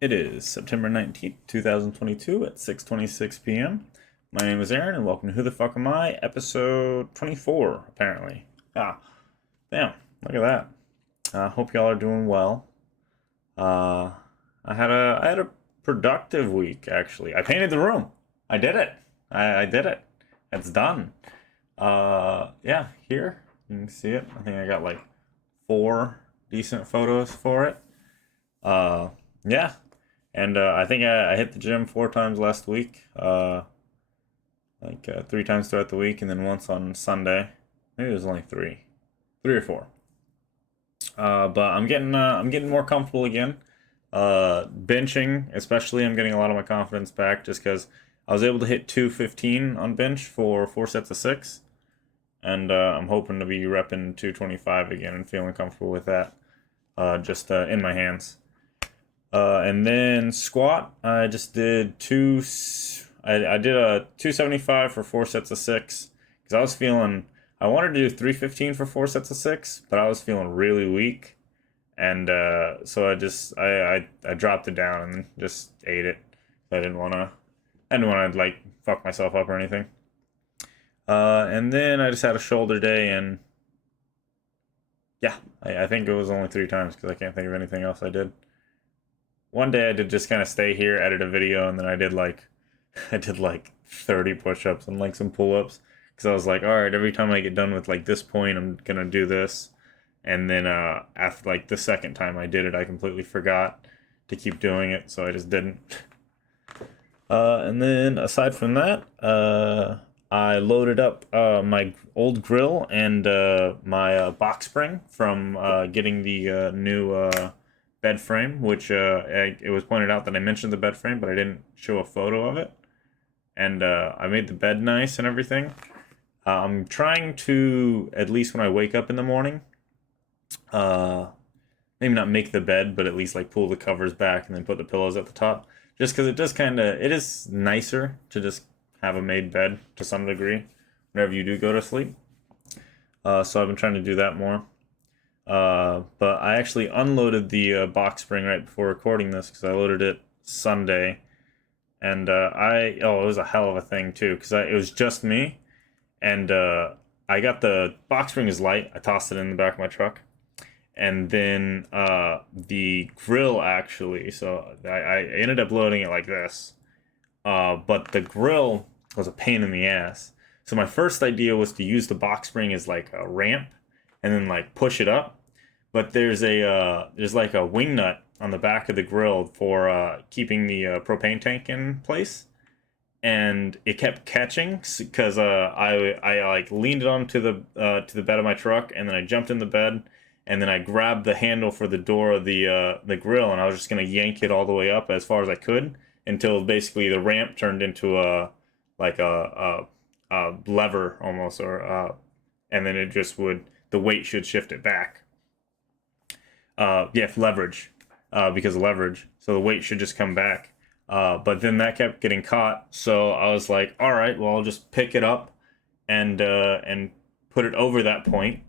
It is September 19th, 2022 at 6:26 p.m. My name is Aaron and welcome to Who the Fuck Am I, episode 24, apparently. Ah, damn, look at that. Hope y'all are doing well. Uh, I had a productive week, actually. I painted the room. I did it. I did it. It's done. Yeah, here, you can see it. I think I got like 4 decent photos for it. Yeah, and I think I hit the gym 4 times last week, 3 times throughout the week, and then once on Sunday. Maybe it was only 3 or 4. But I'm getting more comfortable again. Benching, especially, I'm getting a lot of my confidence back just because I was able to hit 215 on bench for 4 sets of 6, and I'm hoping to be repping 225 again and feeling comfortable with that, just in my hands. And then squat, I just did I did a 275 for 4 sets of 6 because I was feeling, I wanted to do 315 for 4 sets of 6, but I was feeling really weak. And so I dropped it down and just ate it. I didn't want to like fuck myself up or anything. And then I just had a shoulder day, and yeah, I think it was only 3 times because I can't think of anything else I did. One day I did just kind of stay here, edit a video, and then I did like 30 push-ups and like some pull-ups because I was like, all right, every time I get done with like this point, I'm gonna do this. And then after like the second time I did it, I completely forgot to keep doing it, so I just didn't. And then aside from that, I loaded up my old grill and my box spring from getting the new bed frame, which it was pointed out that I mentioned the bed frame, but I didn't show a photo of it. And I made the bed nice and everything. I'm trying to, at least when I wake up in the morning, uh, maybe not make the bed, but at least like pull the covers back and then put the pillows at the top. Just because it is nicer to just have a made bed to some degree whenever you do go to sleep. So I've been trying to do that more. But I actually unloaded the box spring right before recording this because I loaded it Sunday, and it was a hell of a thing too because it was just me, and I got the box spring is light. I tossed it in the back of my truck, and then the grill actually. So I ended up loading it like this, but the grill was a pain in the ass. So my first idea was to use the box spring as like a ramp, and then like push it up. But there's like a wing nut on the back of the grill for keeping the propane tank in place, and it kept catching because I like leaned it onto the to the bed of my truck, and then I jumped in the bed, and then I grabbed the handle for the door of the grill, and I was just gonna yank it all the way up as far as I could until basically the ramp turned into a lever almost, or and then it just would the weight should shift it back. Yeah, leverage, because of leverage. So the weight should just come back. But then that kept getting caught. So I was like, all right, well, I'll just pick it up and put it over that point.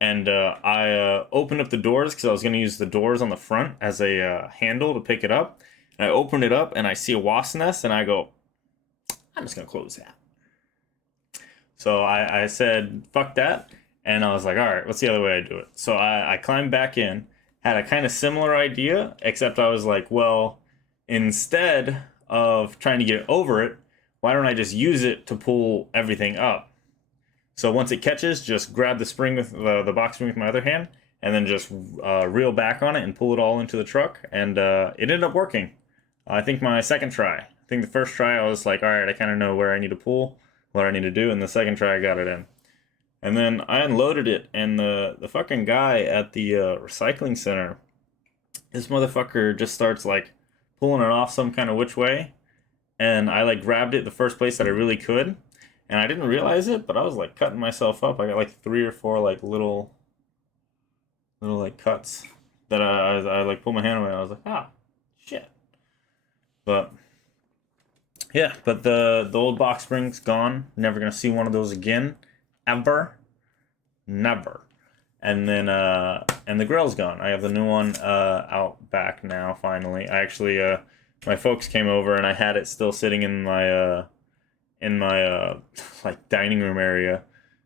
And I opened up the doors because I was going to use the doors on the front as a handle to pick it up. And I opened it up and I see a wasp nest, and I go, I'm just going to close that. So I said, fuck that. And I was like, all right, what's the other way I do it? So I climbed back in, had a kind of similar idea, except I was like, well, instead of trying to get over it, why don't I just use it to pull everything up? So once it catches, just grab the spring with the box spring with my other hand, and then just reel back on it and pull it all into the truck. And it ended up working. I think my second try. I think the first try I was like, all right, I kind of know where I need to pull, what I need to do, and the second try I got it in. And then I unloaded it, and the fucking guy at the recycling center, this motherfucker just starts like pulling it off some kind of which way, and I like grabbed it the first place that I really could, and I didn't realize it, but I was like cutting myself up. I got like 3 or 4 like little like cuts that I like pulled my hand away. I was like, ah, shit. But yeah, but the old box spring's gone. Never gonna see one of those again, ever. Never. And then and the grill's gone. I have the new one out back now. Finally, I actually my folks came over and I had it still sitting in my like dining room area.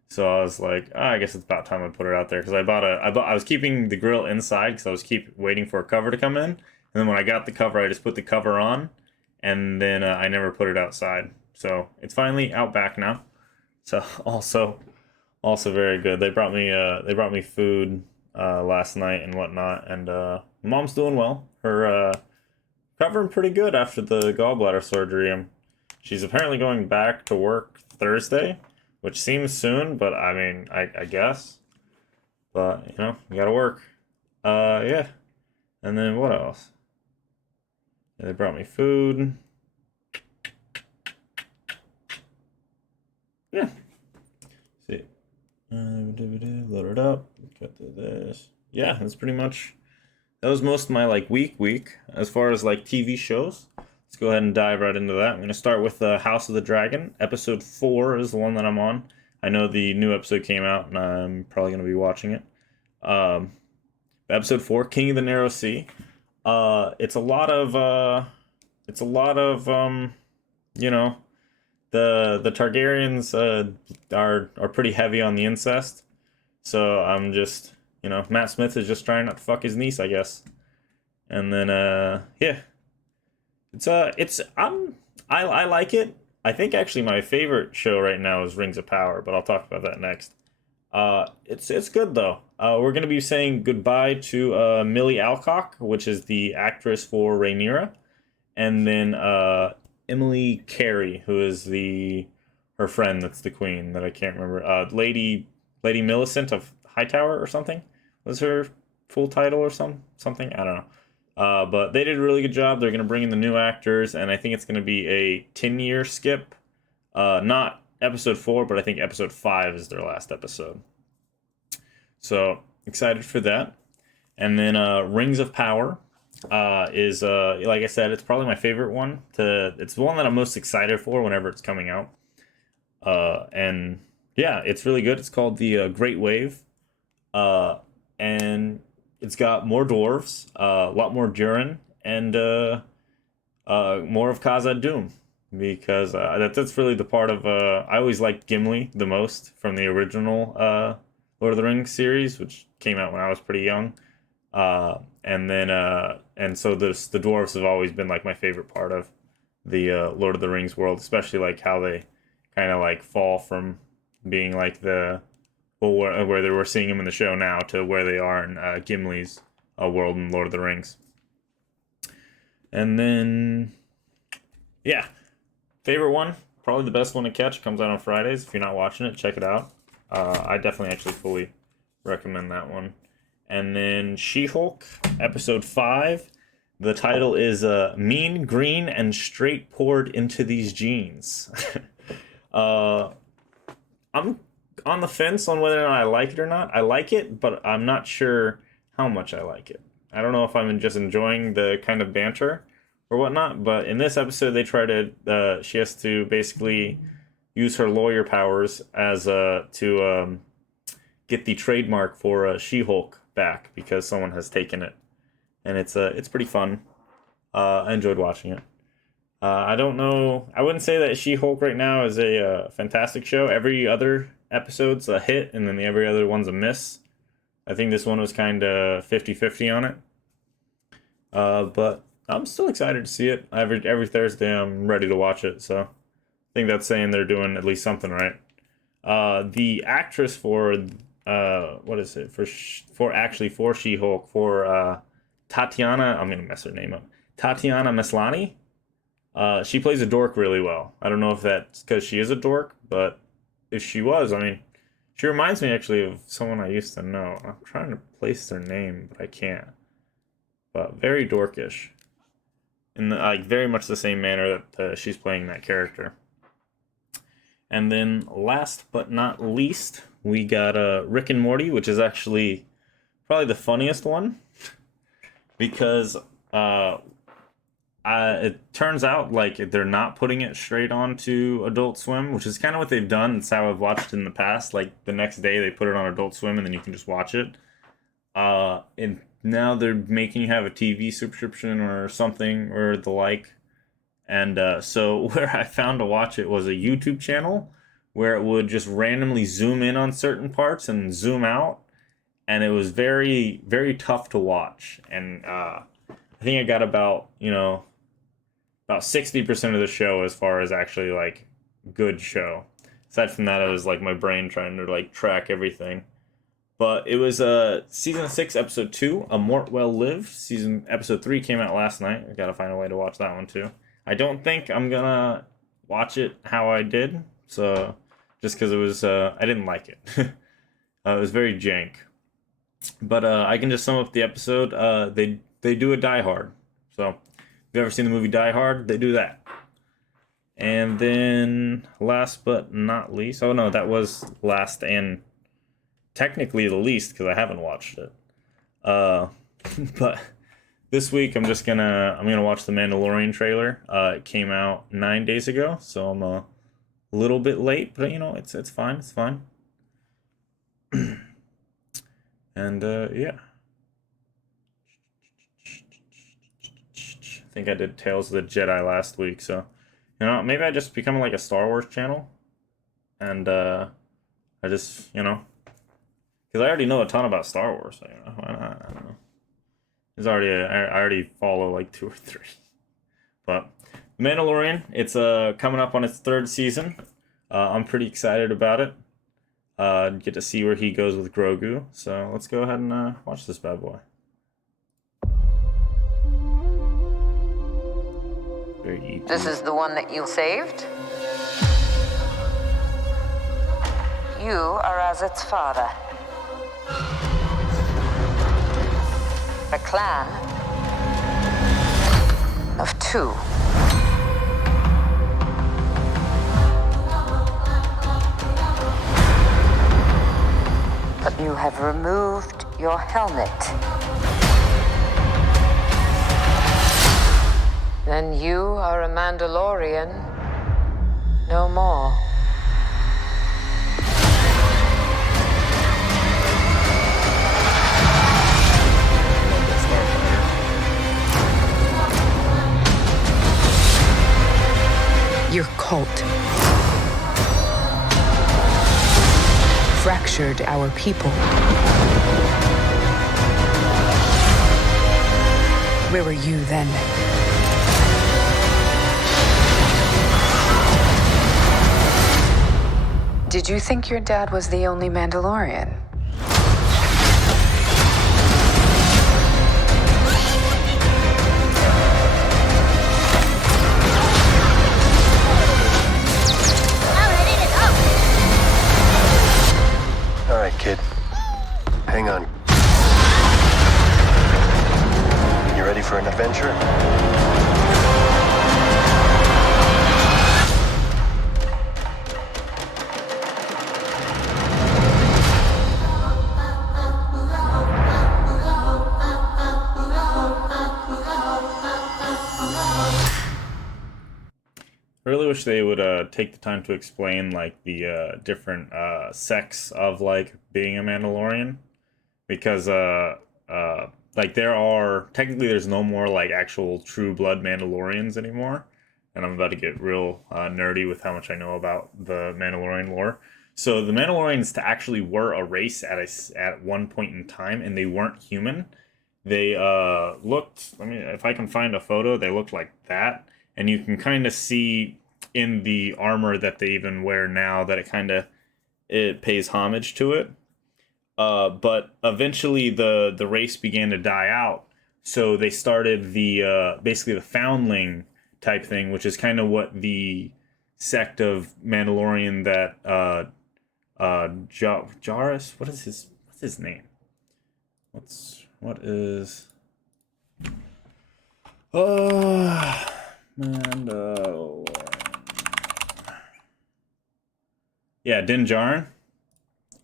So I was like, I guess it's about time I put it out there because I was keeping the grill inside because I was keep waiting for a cover to come in, and then when I got the cover, I just put the cover on, and then I never put it outside. So it's finally out back now. So also very good. They brought me food last night and whatnot, and mom's doing well. Her recovering pretty good after the gallbladder surgery. She's apparently going back to work Thursday, which seems soon, but I mean, I guess. But, you know, you gotta work. Yeah. And then what else? Yeah, they brought me food. Yeah. See. Load it up. Cut to this. Yeah, that's pretty much. That was most of my like week. As far as like TV shows, let's go ahead and dive right into that. I'm gonna start with House of the Dragon. Episode 4 is the one that I'm on. I know the new episode came out, and I'm probably gonna be watching it. Episode 4, King of the Narrow Sea. It's a lot of you know, the Targaryens are pretty heavy on the incest. So I'm just, you know, Matt Smith is just trying not to fuck his niece, I guess. And then yeah. I like it. I think actually my favorite show right now is Rings of Power, but I'll talk about that next. It's good though. We're gonna be saying goodbye to Millie Alcock, which is the actress for Rhaenyra, and then Emily Carey, who is her friend that's the queen that I can't remember. Lady Millicent of Hightower or something was her full title or something. I don't know. But they did a really good job. They're going to bring in the new actors, and I think it's going to be a 10-year skip. Not episode 4, but I think episode 5 is their last episode. So excited for that. And then Rings of Power is, like I said, it's probably my favorite one. It's the one that I'm most excited for whenever it's coming out. And yeah, it's really good. It's called the Great Wave. And it's got more dwarves, a lot more Durin, and more of Khazad Dûm, because that's really the part of I always liked Gimli the most from the original Lord of the Rings series, which came out when I was pretty young, and then and so the dwarves have always been like my favorite part of the Lord of the Rings world, especially like how they kind of like fall from being like where they were seeing him in the show now to where they are in Gimli's world in Lord of the Rings. And then, yeah, favorite one, probably the best one to catch, comes out on Fridays. If you're not watching it, check it out. I definitely actually fully recommend that one. And then She-Hulk, episode 5. The title is Mean, Green, and Straight Poured into These Jeans. I'm on the fence on whether or not I like it or not. I like it, but I'm not sure how much I like it. I don't know if I'm just enjoying the kind of banter or whatnot, but in this episode they try to she has to basically use her lawyer powers as to get the trademark for She-Hulk back because someone has taken it, and it's pretty fun. I enjoyed watching it. I don't know. I wouldn't say that She-Hulk right now is a fantastic show. Every other episode's a hit, and then every other one's a miss. I think this one was kind of 50-50 on it. But I'm still excited to see it. Every Thursday I'm ready to watch it, so I think that's saying they're doing at least something right. The actress for what is it for She-Hulk for Tatiana, I'm gonna mess her name up. Tatiana Maslany. She plays a dork really well. I don't know if that's because she is a dork, but if she was, I mean, she reminds me actually of someone I used to know. I'm trying to place their name, but I can't. But very dorkish, in like very much the same manner that she's playing that character. And then last but not least, we got Rick and Morty, which is actually probably the funniest one because It turns out like they're not putting it straight onto Adult Swim, which is kind of what they've done. It's how I've watched in the past. Like the next day they put it on Adult Swim and then you can just watch it. And now they're making you have a TV subscription or something or the like. And so where I found to watch it was a YouTube channel where it would just randomly zoom in on certain parts and zoom out, and it was very very tough to watch. And I think I got about 60% of the show as far as actually like good show. Aside from that, it was like my brain trying to like track everything. But it was season 6, episode 2, A Mort Well Lived. Episode 3 came out last night. I gotta find a way to watch that one too. I don't think I'm gonna watch it how I did, so just because it was I didn't like it. It was very jank. But I can just sum up the episode. They do a Die Hard. So if you've ever seen the movie Die Hard, they do that. And then last but not least, oh no, that was last and technically the least because I haven't watched it. But this week I'm gonna watch the Mandalorian trailer. It came out 9 days ago, so I'm a little bit late, but it's fine. It's fine. And yeah. I think I did Tales of the Jedi last week, so maybe I just become like a Star Wars channel, and I just because I already know a ton about Star Wars, so why not? I don't know. I already follow like 2 or 3, but Mandalorian, it's coming up on its 3rd season. I'm pretty excited about it. Get to see where he goes with Grogu, so let's go ahead and watch this bad boy. This is the one that you saved? You are as its father. A clan of 2. But you have removed your helmet. Then you are a Mandalorian no more. Your cult fractured our people. Where were you then? Did you think your dad was the only Mandalorian? All right, kid. Hang on. You ready for an adventure? I really wish they would take the time to explain like the different sects of like being a Mandalorian, because like there's no more like actual true blood Mandalorians anymore, and I'm about to get real nerdy with how much I know about the Mandalorian lore. So the Mandalorians actually were a race at one point in time, and they weren't human. They looked. If I can find a photo, they looked like that. And you can kind of see in the armor that they even wear now that it pays homage to it. But eventually the race began to die out, so they started the basically the foundling type thing, which is kind of what the sect of Mandalorian that Jairus, what's his name? Mandalorian. Yeah, Din Djarin.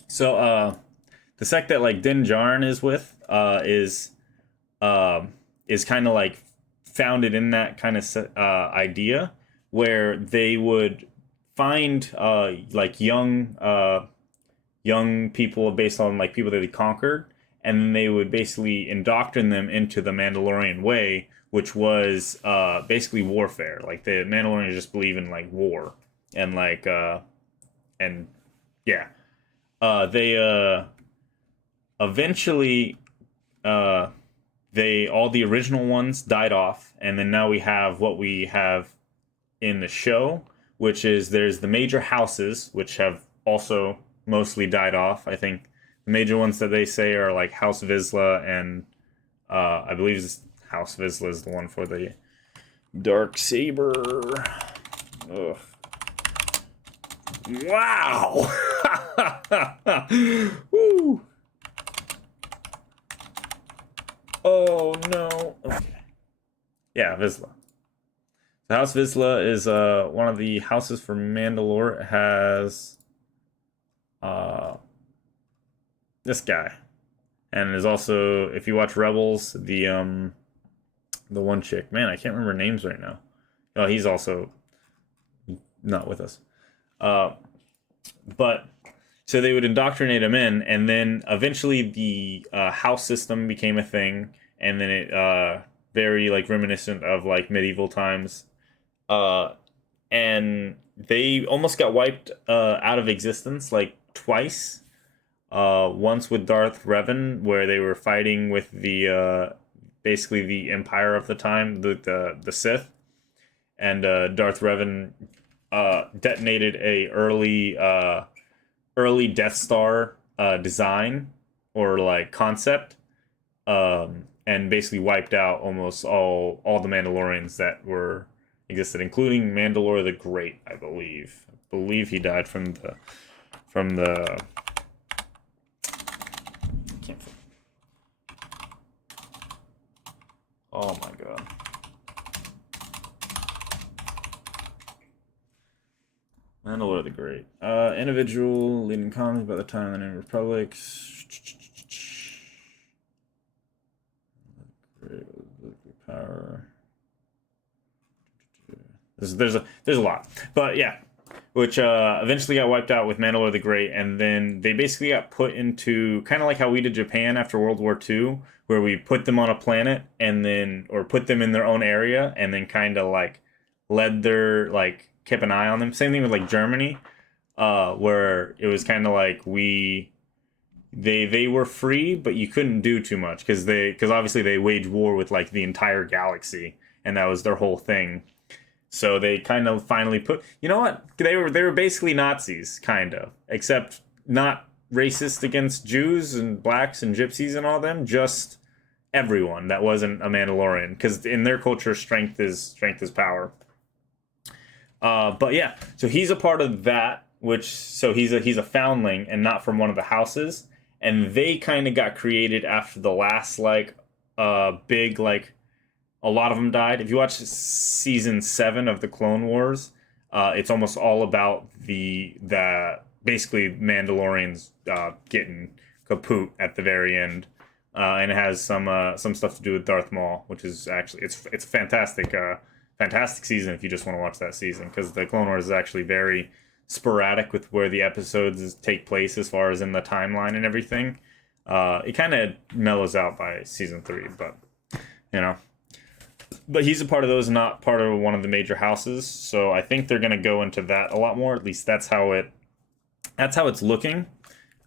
So the sect that like Din Djarin is with is kind of like founded in that kind of idea where they would find like young people based on like people that they conquered, and then they would basically indoctrinate them into the Mandalorian way, which was basically warfare. Like the Mandalorians just believe in like war and like and yeah, they eventually all the original ones died off, and then now we have what we have in the show, which is there's the major houses, which have also mostly died off. I think the major ones that they say are like House Vizsla, and I believe House Vizsla is the one for the dark saber. Ugh. Wow. Woo. Oh no. Okay. Yeah, Vizsla. The House Vizsla is one of the houses for Mandalore. It has this guy, and is also, if you watch Rebels, the one chick. Man, I can't remember names right now. Oh, he's also not with us. But so they would indoctrinate him in, and then eventually the house system became a thing, and then it very like reminiscent of like medieval times. And they almost got wiped out of existence like twice. Once with Darth Revan, where they were fighting with the basically the Empire of the time, the Sith, and Darth Revan detonated a early Death Star design or like concept, and basically wiped out almost all the Mandalorians that were existed, including Mandalore the Great. I believe he died from the oh my god. Mandalore the Great. Individual leading commies by the time of the New Republic. Power. There's a lot, but yeah, which eventually got wiped out with Mandalore the Great, and then they basically got put into kind of like how we did Japan after World War II, where we put them on a planet and then, or put them in their own area, and then kind of like led their like kept an eye on them. Same thing with like Germany, where it was kind of like they were free, but you couldn't do too much because obviously they waged war with like the entire galaxy, and that was their whole thing. So they kind of finally put, you know what? They were basically Nazis, kind of, except not racist against Jews and blacks and gypsies and all them, just everyone that wasn't a Mandalorian, because in their culture, strength is power. But yeah, so he's a part of that, so he's a foundling and not from one of the houses, and they kind of got created after the last like big like. A lot of them died. If you watch season 7 of the Clone Wars, it's almost all about the basically Mandalorians getting kaput at the very end, and it has some stuff to do with Darth Maul, which is actually it's a fantastic season if you just want to watch that season, because the Clone Wars is actually very sporadic with where the episodes take place as far as in the timeline and everything. It kind of mellows out by season 3, but you know. But he's a part of those, not part of one of the major houses. So I think they're going to go into that a lot more. At least that's how it's looking,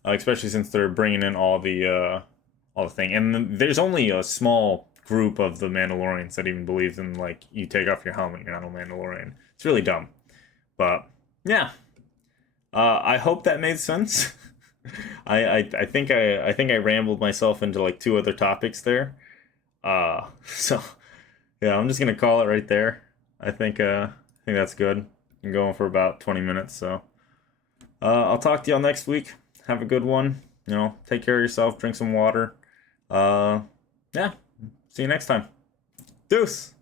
especially since they're bringing in all the thing. And there's only a small group of the Mandalorians that even believes in like you take off your helmet, you're not a Mandalorian. It's really dumb. But yeah, I hope that made sense. I think I rambled myself into like 2 other topics there. So. Yeah, I'm just gonna call it right there. I think that's good. I'm going for about 20 minutes, so I'll talk to y'all next week. Have a good one. You know, take care of yourself. Drink some water. Yeah. See you next time. Deuce.